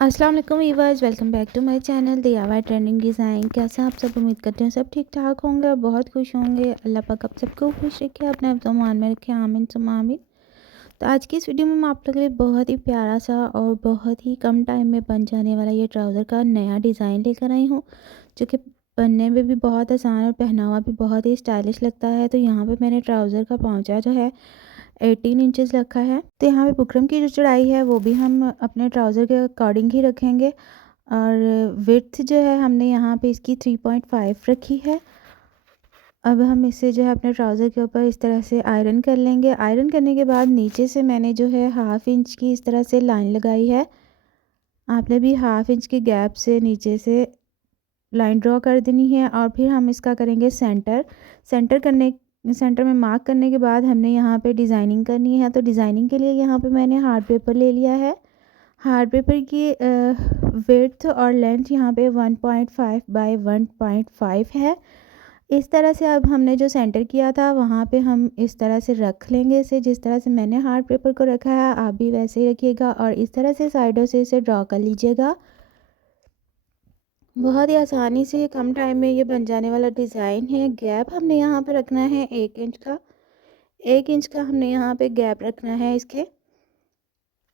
अस्सलाम वालेकुम viewers, welcome back to my channel DIY trending design. कैसे आप सब? उम्मीद करते हैं सब ठीक ठाक होंगे और बहुत खुश होंगे। अल्लाह पाक आप सबको खुश रखे, अपने मान में रखे, आमीन सुम्मा आमीन। तो आज की इस वीडियो में मैं आप लोगों के लिए बहुत ही प्यारा सा और बहुत ही कम टाइम में बन जाने वाला ये ट्राउज़र का नया डिज़ाइन लेकर आई हूँ, जो कि बनने में भी बहुत आसान और पहनावा भी बहुत ही स्टाइलिश लगता है। तो यहाँ पे मैंने ट्राउज़र का पहुँचा जो है 18 इंचेस रखा है। तो यहाँ पे बुकरम की जो चौड़ाई है वो भी हम अपने ट्राउज़र के अकॉर्डिंग ही रखेंगे, और विड्थ जो है हमने यहाँ पे इसकी 3.5 रखी है। अब हम इसे जो है अपने ट्राउज़र के ऊपर इस तरह से आयरन कर लेंगे। आयरन करने के बाद नीचे से मैंने जो है 1/2 इंच की इस तरह से लाइन लगाई है। आपने भी 1/2 इंच के गैप से नीचे से लाइन ड्रॉ कर देनी है, और फिर हम इसका करेंगे सेंटर में मार्क करने के बाद हमने यहाँ पे डिज़ाइनिंग करनी है। तो डिज़ाइनिंग के लिए यहाँ पे मैंने हार्ड पेपर ले लिया है। हार्ड पेपर की विड्थ और लेंथ यहाँ पे 1.5 बाय 1.5 है। इस तरह से अब हमने जो सेंटर किया था वहाँ पे हम इस तरह से रख लेंगे इसे। जिस तरह से मैंने हार्ड पेपर को रखा है आप भी वैसे ही रखिएगा, और इस तरह से साइडों से इसे ड्रॉ कर लीजिएगा। बहुत ही आसानी से कम टाइम में ये बन जाने वाला डिज़ाइन है। गैप हमने यहाँ पे रखना है 1 इंच का। 1 इंच का हमने यहाँ पे गैप रखना है इसके।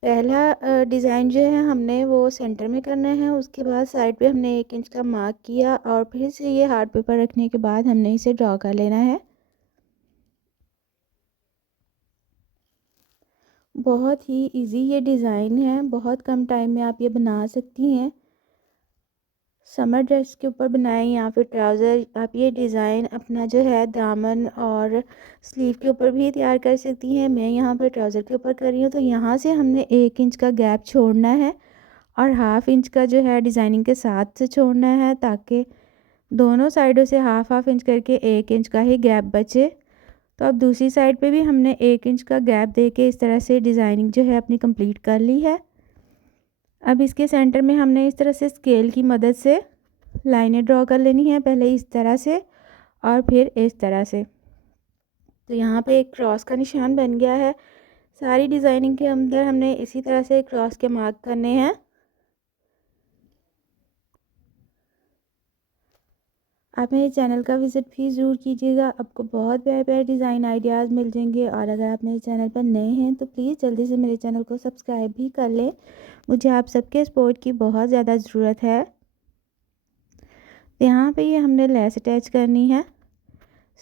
पहला डिज़ाइन जो है हमने वो सेंटर में करना है, उसके बाद साइड पे हमने 1 इंच का मार्क किया, और फिर से ये हार्ड पेपर रखने के बाद हमने इसे ड्रॉ कर लेना है। बहुत ही इजी ये डिज़ाइन है, बहुत कम टाइम में आप ये बना सकती हैं। समर ड्रेस के ऊपर बनाएं या फिर ट्राउज़र, आप ये डिज़ाइन अपना जो है दामन और स्लीव के ऊपर भी तैयार कर सकती हैं। मैं यहाँ पर ट्राउज़र के ऊपर कर रही हूँ, तो यहाँ से हमने 1 इंच का गैप छोड़ना है और 1/2 इंच का जो है डिज़ाइनिंग के साथ से छोड़ना है, ताकि दोनों साइडों से हाफ हाफ इंच करके 1 इंच का ही गैप बचे। तो अब दूसरी साइड पे भी हमने 1 इंच का गैप दे के इस तरह से डिज़ाइनिंग जो है अपनी कंप्लीट कर ली है। अब इसके सेंटर में हमने इस तरह से स्केल की मदद से लाइनें ड्रॉ कर लेनी है, पहले इस तरह से और फिर इस तरह से। तो यहाँ पे एक क्रॉस का निशान बन गया है। सारी डिज़ाइनिंग के अंदर हमने इसी तरह से क्रॉस के मार्क करने हैं। आप मेरे चैनल का विज़िट भी ज़रूर कीजिएगा, आपको बहुत प्यारे प्यारे डिज़ाइन आइडियाज़ मिल जाएंगे। और अगर आप मेरे चैनल पर नए हैं तो प्लीज़ जल्दी से मेरे चैनल को सब्सक्राइब भी कर लें, मुझे आप सबके सपोर्ट की बहुत ज़्यादा ज़रूरत है। यहाँ पे ये हमने लेस अटैच करनी है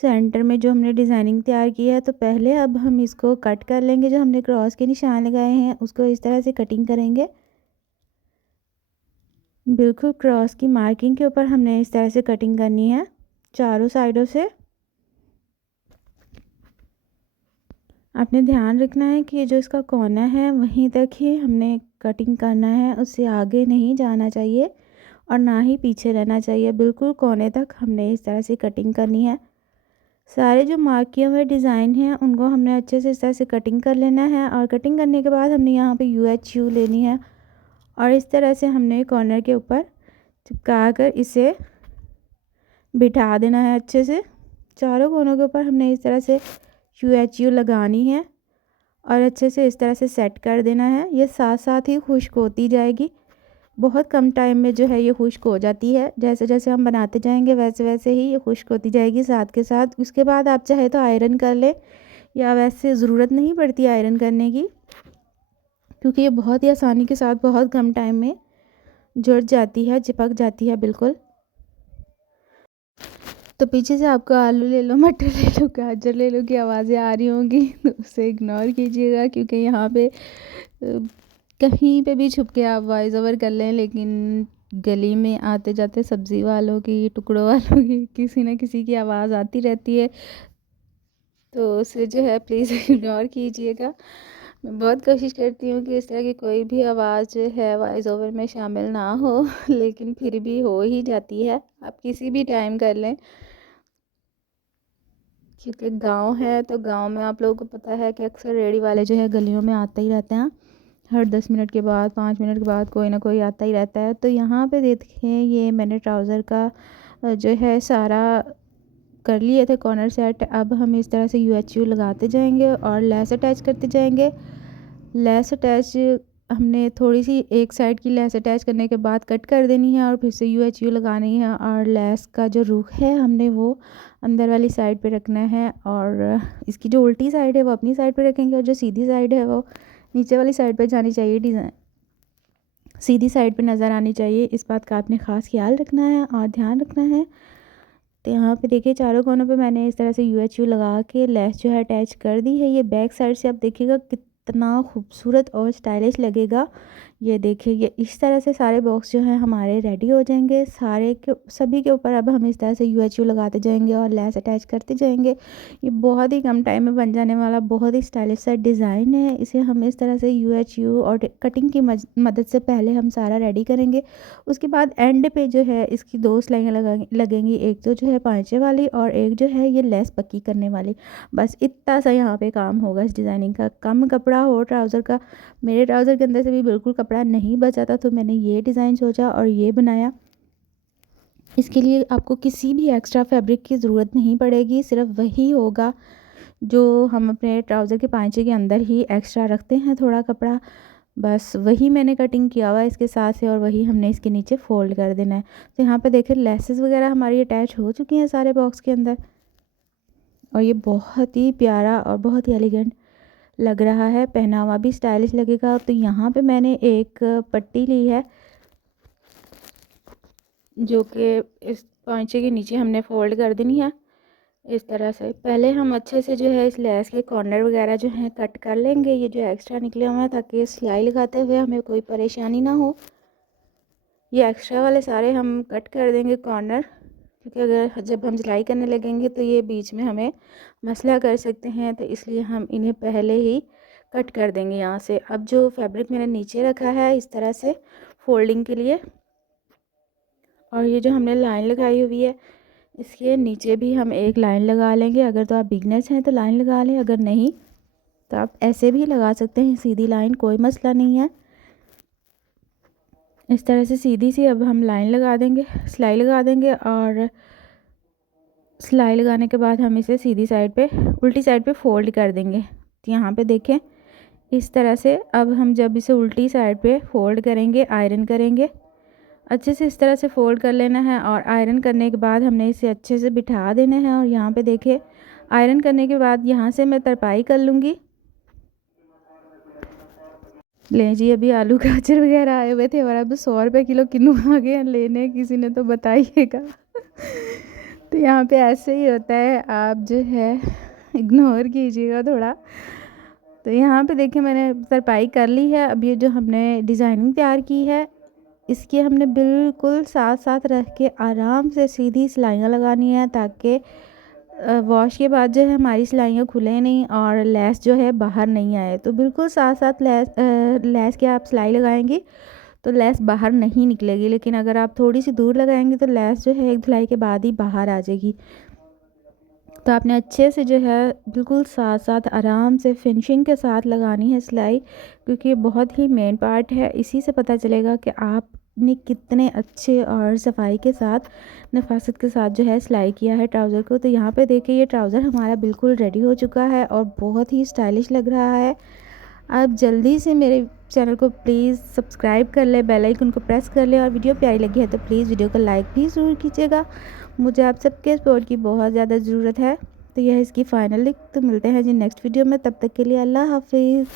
सेंटर में जो हमने डिज़ाइनिंग तैयार की है। तो पहले अब हम इसको कट कर लेंगे। जो हमने क्रॉस के निशान लगाए हैं उसको इस तरह से कटिंग करेंगे। बिल्कुल क्रॉस की मार्किंग के ऊपर हमने इस तरह से कटिंग करनी है चारों साइडों से। आपने ध्यान रखना है कि जो इसका कोना है वहीं तक ही हमने कटिंग करना है, उससे आगे नहीं जाना चाहिए और ना ही पीछे रहना चाहिए। बिल्कुल कोने तक हमने इस तरह से कटिंग करनी है। सारे जो मार्क किए हुए डिज़ाइन हैं उनको हमने अच्छे से इस तरह से कटिंग कर लेना है, और कटिंग करने के बाद हमने यहाँ पे UHU लेनी है और इस तरह से हमने कॉर्नर के ऊपर चिपका कर इसे बिठा देना है अच्छे से। चारों कोनों के ऊपर हमने इस तरह से UHU लगानी है और अच्छे से इस तरह से सेट कर देना है। ये साथ साथ ही खुश्क होती जाएगी। बहुत कम टाइम में जो है ये खुश्क हो जाती है। जैसे जैसे हम बनाते जाएंगे वैसे वैसे ही ये खुश्क होती जाएगी साथ के साथ। उसके बाद आप चाहे तो आयरन कर लें, या वैसे ज़रूरत नहीं पड़ती आयरन करने की, क्योंकि ये बहुत ही आसानी के साथ बहुत कम टाइम में जुड़ जाती है, चिपक जाती है बिल्कुल। तो पीछे से आपको आलू ले लो, मटर ले लो, गाजर ले लो की आवाज़ें आ रही होंगी, तो उसे इग्नोर कीजिएगा, क्योंकि यहाँ पे कहीं पे भी छुप के आप वॉइस ओवर कर लें, लेकिन गली में आते जाते सब्ज़ी वालों की, टुकड़ों वालों की, किसी न किसी की आवाज़ आती रहती है, तो उसे जो है प्लीज़ इग्नोर कीजिएगा। मैं बहुत कोशिश करती हूँ कि इस तरह की कोई भी आवाज़ जो है वॉइस ओवर में शामिल ना हो, लेकिन फिर भी हो ही जाती है। आप किसी भी टाइम कर लें, क्योंकि गांव है तो गांव में आप लोगों को पता है कि अक्सर रेडी वाले जो है गलियों में आते ही रहते हैं। हर 10 मिनट के बाद, 5 मिनट के बाद कोई ना कोई आता ही रहता है। तो यहाँ पे देखें, ये मैंने ट्राउज़र का जो है सारा कर लिए थे कॉर्नर सेट। अब हम इस तरह से UHU लगाते जाएंगे और लेस अटैच करते जाएंगे। लेस अटैच हमने थोड़ी सी एक साइड की लेस अटैच करने के बाद कट कर देनी है और फिर से UHU लगानी है। और लेस का जो रुख है हमने वो अंदर वाली साइड पे रखना है, और इसकी जो उल्टी साइड है वो अपनी साइड पे रखेंगे और जो सीधी साइड है वो नीचे वाली साइड पे जानी चाहिए। डिज़ाइन सीधी साइड पे नज़र आनी चाहिए, इस बात का आपने ख़ास ख्याल रखना है और ध्यान रखना है। तो यहाँ पे देखिए चारों कोनों पे मैंने इस तरह से UHU लगा के लेस जो है अटैच कर दी है। ये बैक साइड से आप देखिएगा कितना खूबसूरत और स्टाइलिश लगेगा। ये देखिए ये इस तरह से सारे बॉक्स जो हैं हमारे रेडी हो जाएंगे। सारे के सभी के ऊपर अब हम इस तरह से UHU लगाते जाएंगे और लेस अटैच करते जाएंगे। ये बहुत ही कम टाइम में बन जाने वाला बहुत ही स्टाइलिश सा डिज़ाइन है। इसे हम इस तरह से UHU और कटिंग की मदद से पहले हम सारा रेडी करेंगे। उसके बाद एंड पे जो है इसकी 2 सिलाइयाँ लगेंगी, एक तो जो है पांचे वाली और एक जो है ये लेस पक्की करने वाली। बस इतना सा यहाँ पे काम होगा इस डिज़ाइनिंग का। कम कपड़ा हो ट्राउज़र का, मेरे ट्राउज़र के अंदर से भी बिल्कुल कपड़ा नहीं बचा था, तो मैंने ये डिज़ाइन सोचा और ये बनाया। इसके लिए आपको किसी भी एक्स्ट्रा फैब्रिक की ज़रूरत नहीं पड़ेगी, सिर्फ वही होगा जो हम अपने ट्राउज़र के पांचे के अंदर ही एक्स्ट्रा रखते हैं थोड़ा कपड़ा, बस वही मैंने कटिंग किया हुआ है इसके साथ से और वही हमने इसके नीचे फ़ोल्ड कर देना है। तो यहाँ पे देखिए लेसेस वगैरह हमारी अटैच हो चुकी हैं सारे बॉक्स के अंदर, और ये बहुत ही प्यारा और बहुत ही एलिगेंट लग रहा है, पहनावा भी स्टाइलिश लगेगा। तो यहाँ पे मैंने एक पट्टी ली है जो कि इस पांचे के नीचे हमने फ़ोल्ड कर देनी है इस तरह से। पहले हम अच्छे से जो है इस लेस के कॉर्नर वगैरह जो हैं कट कर लेंगे, ये जो एक्स्ट्रा निकले हुए हैं, ताकि सिलाई लगाते हुए हमें कोई परेशानी ना हो। ये एक्स्ट्रा वाले सारे हम कट कर देंगे कॉर्नर, क्योंकि अगर जब हम सिलाई करने लगेंगे तो ये बीच में हमें मसला कर सकते हैं, तो इसलिए हम इन्हें पहले ही कट कर देंगे यहाँ से। अब जो फैब्रिक मैंने नीचे रखा है इस तरह से फोल्डिंग के लिए, और ये जो हमने लाइन लगाई हुई है इसके नीचे भी हम एक लाइन लगा लेंगे। अगर तो आप बिगनर्स हैं तो लाइन लगा लें, अगर नहीं तो आप ऐसे भी लगा सकते हैं सीधी लाइन, कोई मसला नहीं है। इस तरह से सीधी सी अब हम लाइन लगा देंगे, सिलाई लगा देंगे, और सिलाई लगाने के बाद हम इसे सीधी साइड पे उल्टी साइड पे फोल्ड कर देंगे। तो यहाँ पे देखें इस तरह से अब हम जब इसे उल्टी साइड पे फोल्ड करेंगे, आयरन करेंगे, अच्छे से इस तरह से फोल्ड कर लेना है, और आयरन करने के बाद हमने इसे अच्छे से बिठा देना है। और यहाँ पे देखिए आयरन करने के बाद यहाँ से मैं तरपाई कर लूँगी। ले जी, अभी आलू गाजर वगैरह आए हुए थे और अब 100 रुपये किलो किन्नू आ गए हैं लेने, किसी ने तो बताइएगा। तो यहाँ पे ऐसे ही होता है, आप जो है इग्नोर कीजिएगा थोड़ा। तो यहाँ पे देखिए मैंने तरपाई कर ली है। अब ये जो हमने डिज़ाइनिंग तैयार की है इसकी हमने बिल्कुल साथ साथ रख के आराम से सीधी सिलाइयाँ लगानी है, ताकि वॉश के बाद जो है हमारी सिलाइयाँ खुले नहीं और लेस जो है बाहर नहीं आए। तो बिल्कुल साथ साथ लेस के आप सिलाई लगाएंगी तो लेस बाहर नहीं निकलेगी, लेकिन अगर आप थोड़ी सी दूर लगाएंगे तो लेस जो है एक धुलाई के बाद ही बाहर आ जाएगी। तो आपने अच्छे से जो है बिल्कुल साथ साथ आराम से फिनिशिंग के साथ लगानी है सिलाई, क्योंकि ये बहुत ही मेन पार्ट है। इसी से पता चलेगा कि आपने कितने अच्छे और सफाई के साथ, नफासत के साथ जो है सिलाई किया है ट्राउज़र को। तो यहाँ पे देखिए ये ट्राउज़र हमारा बिल्कुल रेडी हो चुका है और बहुत ही स्टाइलिश लग रहा है। आप जल्दी से मेरे चैनल को प्लीज़ सब्सक्राइब कर ले, बेल आइकन को प्रेस कर ले, और वीडियो प्यारी लगी है तो प्लीज़ वीडियो को लाइक भी ज़रूर कीजिएगा। मुझे आप सबके सपोर्ट की बहुत ज़्यादा ज़रूरत है। तो यह इसकी फ़ाइनल लुक। तो मिलते हैं जी नेक्स्ट वीडियो में, तब तक के लिए अल्लाह हाफिज़।